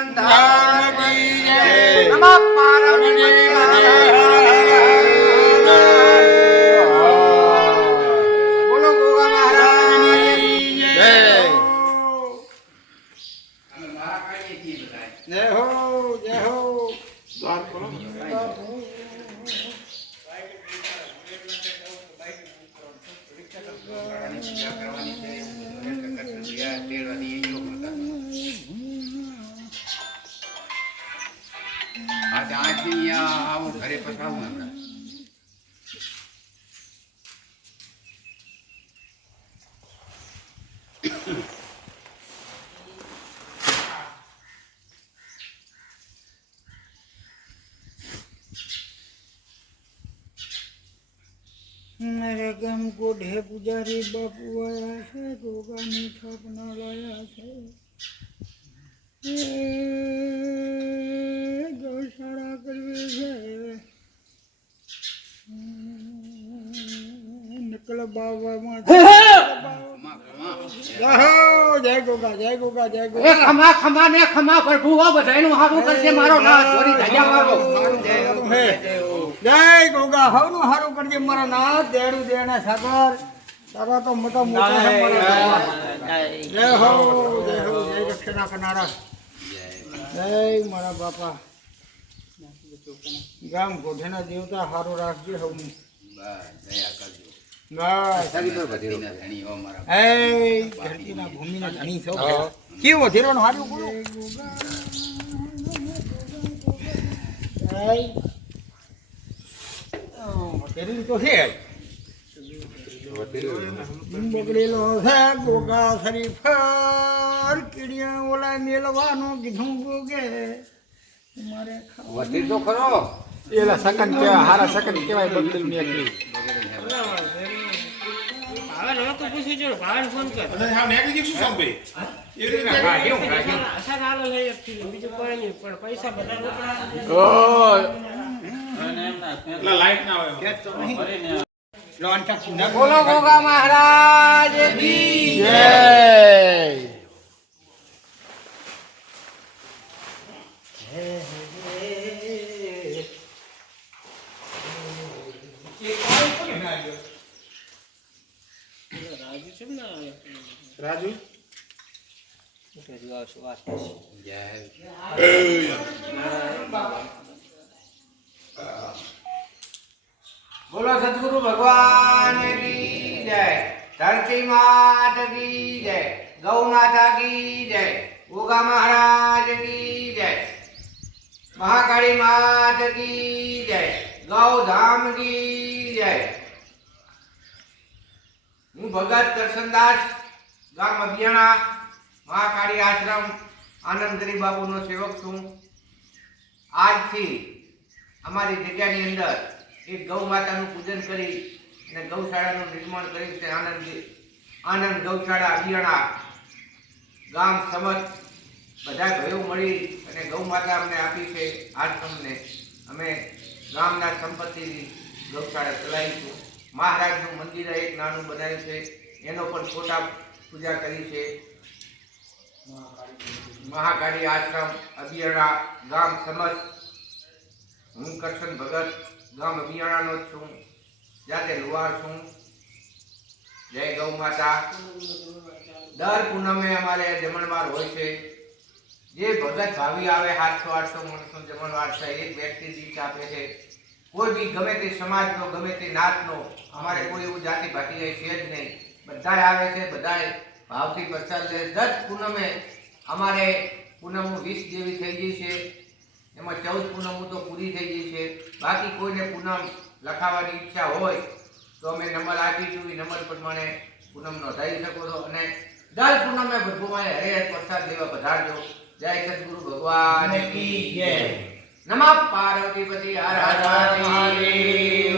ધર્મ કી જય નમઃ પાર્વતી બોલો ગોગા મહારાજની જય જય હો જય હો દ્વાર ખોલો આવો ઘરે પસાવું હમણાં मेरे गम को ढे पुजारी बापू आया है गोगानी छापना लाया है गौशाला करवे है निकल बाबा जय गोगा जय गोगा जय गोगा ખમા ખમા ને ખમા પ્રભુ આ બધાયનું હારું કરશે મારો નાથ ચોરી ધજા મારો જય ગોગા હવનું હારું કરજે મારો નાથ દેડું દેણા સાગર તારા તો મોટા મોટા છે મારા જય હો જય દક્ષિણા કરનારા જય મારા બાપા ગામ ગોઢેના દેવતા હારું રાખજે હવનું દયા કરજો બસ ધણી હો મારા હે ધરતીના ભૂમિના ધણી છો કેવો ધીરોનો હારું બોલો હે તેરી તો છે બગડેલો છે ગોગા શરીફર કીડિયા ઓલા મેલવાનો કીધું ગોગે મારે વધી તો ખરો એલા સકન કેવા હારા સકન કેવાય બગડેલું નીકળી હવે ન તો પૂછી જો ભાઈ ફોન કર અને હા નીકળી ગયું શું ભાઈ એ રીતે અસર આલો લઈ આપતી બીજું કોઈ નહીં પણ પૈસા બધા રોકડા લાઈટ ના આવે બોલો ગોગા મહારાજ કી જય રાજુ છે ને રાજુ બોલો સદગુરુ ભગવાન કી જય ધરતી માત કી જય ગૌ માતા કી જય ગોગા મહારાજ કી જય મહાકાળી માત કી જય ગૌ ધામ કી જય હું ભગત કરશનદાસ ગામ અભિયાણા મહાકાળી આશ્રમ આનંદગીરી બાબુનો સેવક છું આજથી અમારી જગ્યાની અંદર એક ગૌ માતાનું પૂજન કરી અને ગૌશાળાનું નિર્માણ કર્યું છે આનંદ ગૌશાળા અભિયાણા ગામ સમત બધા ભાઈઓ મળી અને ગૌ માતા અમને આપી છે આશ્રમને અમે ગામના સંપત્તિ ગૌશાળા ચલાવીશું મહારાજનું મંદિર એક નાનું બનાવ્યું છે એનો પણ ફોટા પૂજા કરી છે મહાકાળી આશ્રમ અભિયાણા ગામ સમત હું કરશન ભગત ગામ અભિયાણાનો જ છું જાતે લુહાર છું જય ગૌ માતા દર પૂનમે અમારે જમણવાર હોય છે જે ભગત ભાવી આવે 700-800 માણસનો જમણવાર છે એક વ્યક્તિ દીઠ આપે છે કોઈ બી ગમે તે સમાજનો ગમે તે નાતનો અમારે કોઈ એવું જાતિ ભાતી છે જ નહીં બધા આવે છે બધા ભાવથી પ્રસાદ લે દર પૂનમે અમારે પૂનમો 20 જેવી થઈ ગઈ છે એમાં 14 પૂનમો તો પૂરી થઈ ગઈ છે બાકી કોઈને પૂનમ લખાવવાની ઈચ્છા હોય તો અમે નંબર આપીશું એ નંબર પ્રમાણે પૂનમ નોંધાવી શકો છો અને દર પૂનમે ભગવાન હરે પ્રસાદ લેવા પધારજો જય સદગુરુ ભગવાન કી જય નમઃ પાર્વતીપતિ હર હર મહાદેવ